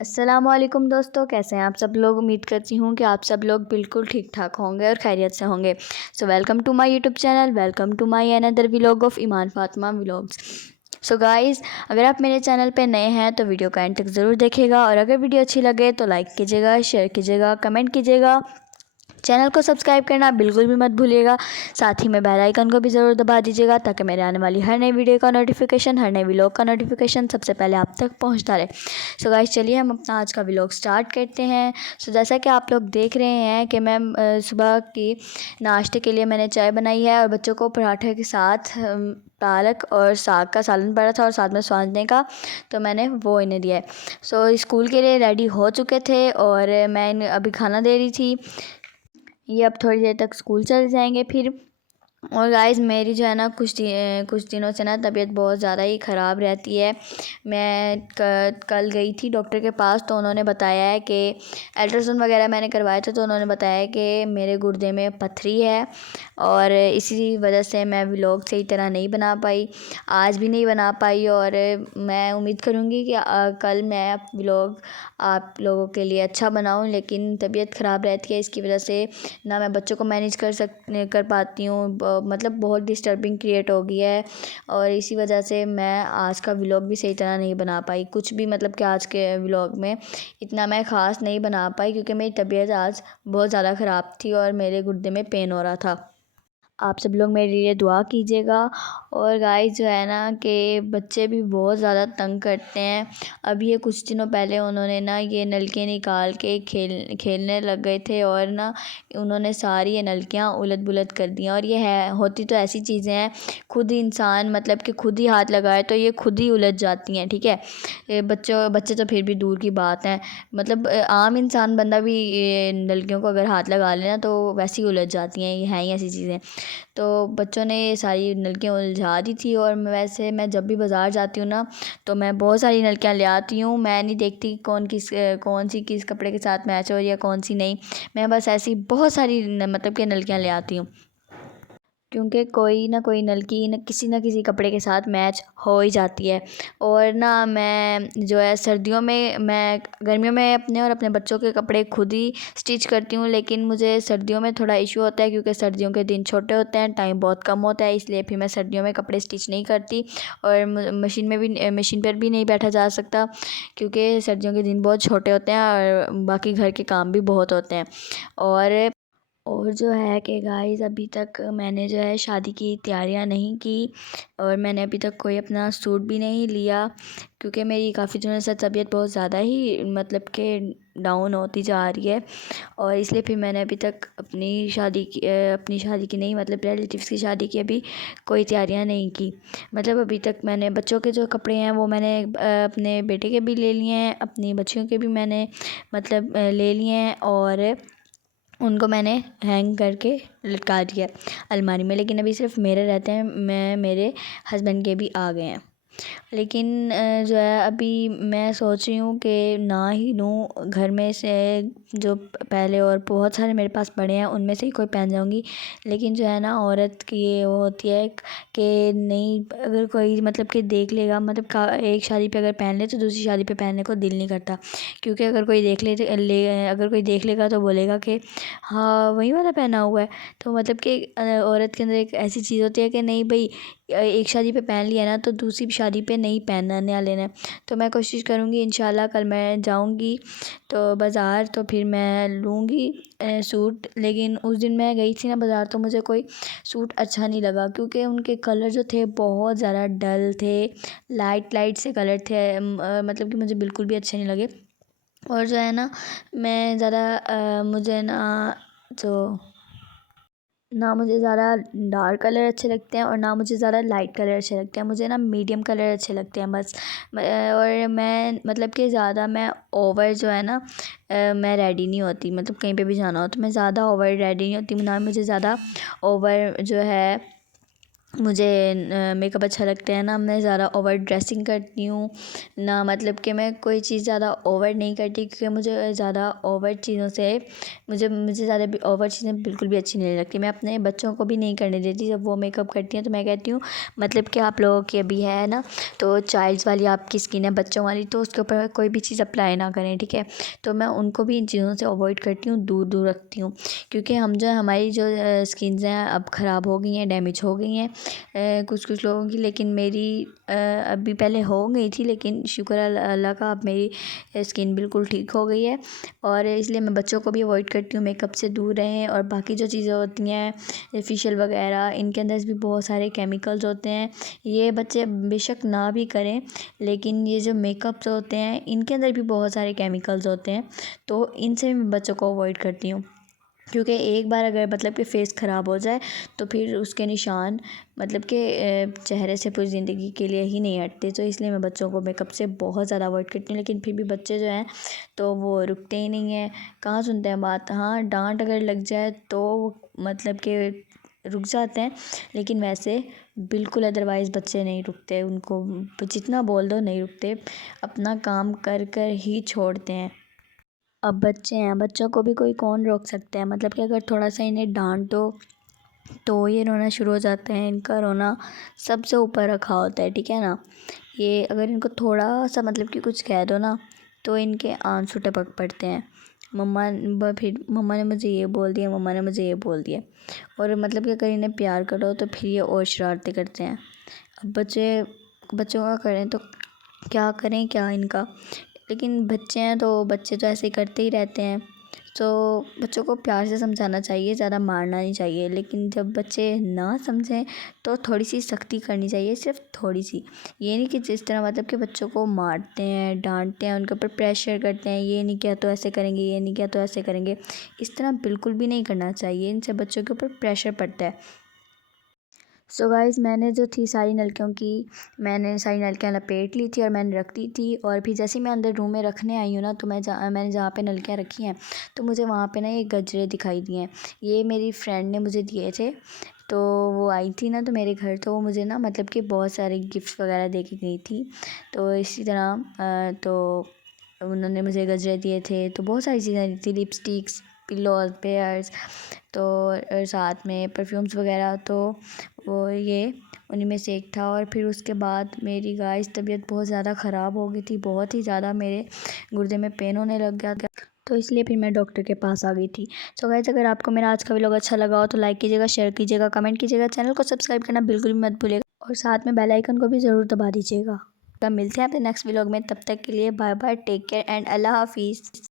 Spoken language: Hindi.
अस्सलामुअलैकुम दोस्तों, कैसे हैं आप सब लोग। उम्मीद करती हूँ कि आप सब लोग बिल्कुल ठीक ठाक होंगे और खैरियत से होंगे। So welcome to my YouTube channel, welcome to my another vlog of Iman Fatima vlogs. So guys, अगर आप मेरे चैनल पे नए हैं तो वीडियो का एंड तक ज़रूर देखिएगा, और अगर वीडियो अच्छी लगे तो लाइक कीजिएगा, शेयर कीजिएगा, कमेंट कीजिएगा। चैनल को सब्सक्राइब करना बिल्कुल भी मत भूलिएगा। साथ ही में बेल आइकन को भी ज़रूर दबा दीजिएगा, ताकि मेरे आने वाली हर नई वीडियो का नोटिफिकेशन, हर नए व्लॉग का नोटिफिकेशन सबसे पहले आप तक पहुंचता रहे। सो गाइस, चलिए हम अपना आज का व्लॉग स्टार्ट करते हैं। सो जैसा कि आप लोग देख रहे हैं कि मैं सुबह की नाश्ते के लिए मैंने चाय बनाई है, और बच्चों को पराठे के साथ पालक और साग का सालन पड़ा था, और साथ में स्वांजने का, तो मैंने वो इन्हें दिया है। सो स्कूल के लिए रेडी हो चुके थे, और मैं इन्हें अभी खाना दे रही थी। ये अब थोड़ी देर तक स्कूल चले जाएंगे फिर। और गाइस, मेरी जो है ना कुछ दिनों से ना तबीयत बहुत ज़्यादा ही ख़राब रहती है। मैं कल गई थी डॉक्टर के पास, तो उन्होंने बताया है कि अल्ट्रासाउंड वगैरह मैंने करवाए थे, तो उन्होंने बताया कि मेरे गुर्दे में पथरी है, और इसी वजह से मैं व्लॉग सही तरह नहीं बना पाई, आज भी नहीं बना पाई। और मैं उम्मीद करूँगी कि कल मैं व्लॉग आप लोगों के लिए अच्छा बनाऊँ, लेकिन तबीयत ख़राब रहती है, इसकी वजह से ना मैं बच्चों को मैनेज कर पाती हूँ। मतलब बहुत डिस्टर्बिंग क्रिएट हो गया है, और इसी वजह से मैं आज का व्लॉग भी सही तरह नहीं बना पाई। कुछ भी मतलब कि आज के व्लॉग में इतना मैं ख़ास नहीं बना पाई, क्योंकि मेरी तबीयत आज बहुत ज़्यादा ख़राब थी और मेरे गुर्दे में पेन हो रहा था। आप सब लोग मेरे लिए दुआ कीजिएगा। और गाइस, जो है ना कि बच्चे भी बहुत ज़्यादा तंग करते हैं। अभी ये कुछ दिनों पहले उन्होंने ना ये नलके निकाल के खेलने लग गए थे, और ना उन्होंने सारी ये नलकियाँ उलट बुलट कर दी। और ये है होती तो ऐसी चीज़ें हैं, खुद ही इंसान मतलब कि खुद ही हाथ लगाए तो ये खुद ही उलझ जाती हैं, ठीक है। ये बच्चे तो फिर भी दूर की बात है, मतलब आम इंसान बंदा भी ये नलकियों को अगर हाथ लगा लेना तो वैसे ही उलझ जाती हैं। ये हैं ही ऐसी चीज़ें। तो बच्चों ने ये सारी नलकियाँ उलझा दी थी। और मैं जब भी बाज़ार जाती हूँ ना, तो मैं बहुत सारी नलकियाँ ले आती हूँ। मैं नहीं देखती कौन सी किस कपड़े के साथ मैच हो रही है, कौन सी नहीं। मैं बस ऐसी बहुत सारी मतलब कि नलकियाँ ले आती हूँ, क्योंकि कोई ना कोई नलकी न किसी कपड़े के साथ मैच हो ही जाती है। और ना मैं जो है सर्दियों में, मैं गर्मियों में अपने और अपने बच्चों के कपड़े खुद ही स्टिच करती हूँ, लेकिन मुझे सर्दियों में थोड़ा इशू होता है, क्योंकि सर्दियों के दिन छोटे होते हैं, टाइम बहुत कम होता है, इसलिए फिर मैं सर्दियों में कपड़े स्टिच नहीं करती। और मशीन पर भी नहीं बैठा जा सकता, क्योंकि सर्दियों के दिन बहुत छोटे होते हैं, और बाकी घर के काम भी बहुत होते हैं। और जो है कि गाइस, अभी तक मैंने जो है शादी की तैयारियां नहीं की, और मैंने अभी तक कोई अपना सूट भी नहीं लिया, क्योंकि मेरी काफ़ी दिनों से तबीयत बहुत ज़्यादा ही मतलब कि डाउन होती जा रही है। और इसलिए फिर मैंने अभी तक अपनी शादी की नहीं, मतलब रिलेटिव्स की शादी की अभी कोई तैयारियां नहीं की। मतलब अभी तक मैंने बच्चों के जो कपड़े हैं वो मैंने अपने बेटे के भी ले लिए हैं, अपनी बच्चियों के भी मैंने मतलब ले लिए हैं, और उनको मैंने हैंग करके लटका दिया अलमारी में। लेकिन अभी सिर्फ मेरे रहते हैं, मेरे हस्बैंड के भी आ गए हैं। लेकिन जो है अभी मैं सोच रही हूँ कि ना ही लूँ, घर में से जो पहले और बहुत सारे मेरे पास पड़े हैं उनमें से ही कोई पहन जाऊँगी। लेकिन जो है ना, औरत की ये वो होती है कि नहीं, अगर कोई मतलब कि देख लेगा, मतलब एक शादी पे अगर पहन ले तो दूसरी शादी पे पहनने को दिल नहीं करता, क्योंकि अगर कोई अगर कोई देख लेगा तो बोलेगा कि हाँ, वही वाला पहना हुआ है। तो मतलब कि औरत के अंदर एक ऐसी चीज़ होती है कि नहीं भाई, एक शादी पे पहन लिया ना तो दूसरी शादी पे नहीं पहनने लेना है। तो मैं कोशिश करूँगी, इंशाल्लाह कल मैं जाऊँगी तो बाज़ार, तो फिर मैं लूँगी सूट। लेकिन उस दिन मैं गई थी ना बाज़ार, तो मुझे कोई सूट अच्छा नहीं लगा, क्योंकि उनके कलर जो थे बहुत ज़्यादा डल थे, लाइट लाइट से कलर थे। मतलब कि मुझे बिल्कुल भी अच्छे नहीं लगे। और जो है ना, मैं ज़्यादा मुझे ना मुझे ज़्यादा डार्क कलर अच्छे लगते हैं, और ना मुझे ज़्यादा लाइट कलर अच्छे लगते हैं। मुझे ना मीडियम कलर अच्छे लगते हैं बस। और मैं मतलब कि ज़्यादा मैं ओवर जो है ना, मैं रेडी नहीं होती, मतलब कहीं पे भी जाना हो तो मैं ज़्यादा ओवर रेडी नहीं होती, ना मुझे ज़्यादा ओवर जो है मुझे मेकअप अच्छा लगता है ना मैं ज़्यादा ओवर ड्रेसिंग करती हूँ ना, मतलब कि मैं कोई चीज़ ज़्यादा ओवर नहीं करती, क्योंकि मुझे ज़्यादा ओवर चीज़ों से मुझे मुझे ज़्यादा भी ओवर चीज़ें बिल्कुल भी अच्छी नहीं लगती। मैं अपने बच्चों को भी नहीं करने देती। जब वो मेकअप करती हैं तो मैं कहती हूँ मतलब कि आप लोगों की अभी है ना, तो चाइल्ड्स वाली आपकी स्किन है, बच्चों वाली, तो उसके ऊपर कोई भी चीज़ अप्लाई ना करें, ठीक है। तो मैं उनको भी इन चीज़ों से अवॉइड करती हूँ, दूर दूर रखती हूँ, क्योंकि हम जो हमारी जो स्किन्स हैं अब ख़राब हो गई हैं, डैमेज हो गई हैं कुछ कुछ लोगों की, लेकिन मेरी अभी पहले हो गई थी, लेकिन शुक्र अल्लाह का अब मेरी स्किन बिल्कुल ठीक हो गई है। और इसलिए मैं बच्चों को भी अवॉइड करती हूँ, मेकअप से दूर रहें। और बाकी जो चीज़ें होती हैं फेशियल वगैरह, इनके अंदर भी बहुत सारे केमिकल्स होते हैं, ये बच्चे बेशक ना भी करें, लेकिन ये जो मेकअप्स होते हैं इनके अंदर भी बहुत सारे केमिकल्स होते हैं, तो इनसे मैं बच्चों को अवॉइड करती हूँ। क्योंकि एक बार अगर मतलब कि फ़ेस ख़राब हो जाए तो फिर उसके निशान मतलब कि चेहरे से पूरी ज़िंदगी के लिए ही नहीं हटते। तो इसलिए मैं बच्चों को मेकअप से बहुत ज़्यादा अवॉइड करती हूँ, लेकिन फिर भी बच्चे जो हैं तो वो रुकते ही नहीं हैं, कहाँ सुनते हैं बात। हाँ, डांट अगर लग जाए तो मतलब कि रुक जाते हैं, लेकिन वैसे बिल्कुल अदरवाइज़ बच्चे नहीं रुकते, उनको जितना बोल दो नहीं रुकते, अपना काम कर कर ही छोड़ते हैं। अब बच्चे हैं, बच्चों को भी कोई कौन रोक सकता है, मतलब कि अगर थोड़ा सा इन्हें डांट दो तो ये रोना शुरू हो जाते हैं। इनका रोना सबसे ऊपर रखा होता है, ठीक है ना। ये अगर इनको थोड़ा सा मतलब कि कुछ कह दो ना तो इनके आंसू टपक पड़ते हैं। फिर मम्मा ने मुझे ये बोल दिया, मम्मा ने मुझे ये बोल दिया। और मतलब कि अगर इन्हें प्यार करो तो फिर ये और शरारतें करते हैं। अब बच्चों का करें तो क्या करें क्या इनका, लेकिन बच्चे हैं तो बच्चे तो ऐसे ही करते ही रहते हैं। तो बच्चों को प्यार से समझाना चाहिए, ज़्यादा मारना नहीं चाहिए। लेकिन जब बच्चे ना समझें तो थोड़ी सी सख्ती करनी चाहिए, सिर्फ थोड़ी सी। ये नहीं कि जिस तरह मतलब कि बच्चों को मारते हैं, डांटते हैं, उनके ऊपर प्रेशर करते हैं, ये नहीं किया तो ऐसे करेंगे, ये नहीं किया तो ऐसे करेंगे, इस तरह बिल्कुल भी नहीं करना चाहिए। इनसे बच्चों के ऊपर प्रेशर पड़ता है। सो गाइस, मैंने सारी नलकियाँ लपेट ली थी और मैंने रख दी थी। और फिर जैसे ही मैं अंदर रूम में रखने आई हूँ ना, तो मैंने जहाँ पे नलकियाँ रखी हैं तो मुझे वहाँ पे ना ये गजरे दिखाई दिए हैं। ये मेरी फ्रेंड ने मुझे दिए थे, तो वो आई थी ना तो मेरे घर, तो वो मुझे ना मतलब कि बहुत सारे गिफ्ट्स वगैरह दे के गई थी। तो इसी तरह तो उन्होंने मुझे गजरे दिए थे, तो बहुत सारी चीज़ें दी थी, लिपस्टिक्स, पिल्लोज, पेयर्स, तो और साथ में परफ्यूम्स वगैरह। तो वो ये उन्हीं में से एक था। और फिर उसके बाद मेरी गाइस तबीयत बहुत ज़्यादा ख़राब हो गई थी, बहुत ही ज़्यादा मेरे गुर्दे में पेन होने लग गया था, तो इसलिए फिर मैं डॉक्टर के पास आ गई थी। सो गाइस, अगर आपको मेरा आज का व्लॉग अच्छा लगा हो तो लाइक कीजिएगा, शेयर कीजिएगा, कमेंट कीजिएगा, चैनल को सब्सक्राइब करना बिल्कुल भी मत भूलिएगा और साथ में बेल आइकन को भी ज़रूर दबा दीजिएगा। तब मिलते हैं अपने नेक्स्ट व्लॉग में, तब तक के लिए bye bye, take care and अल्लाह हाफिज़।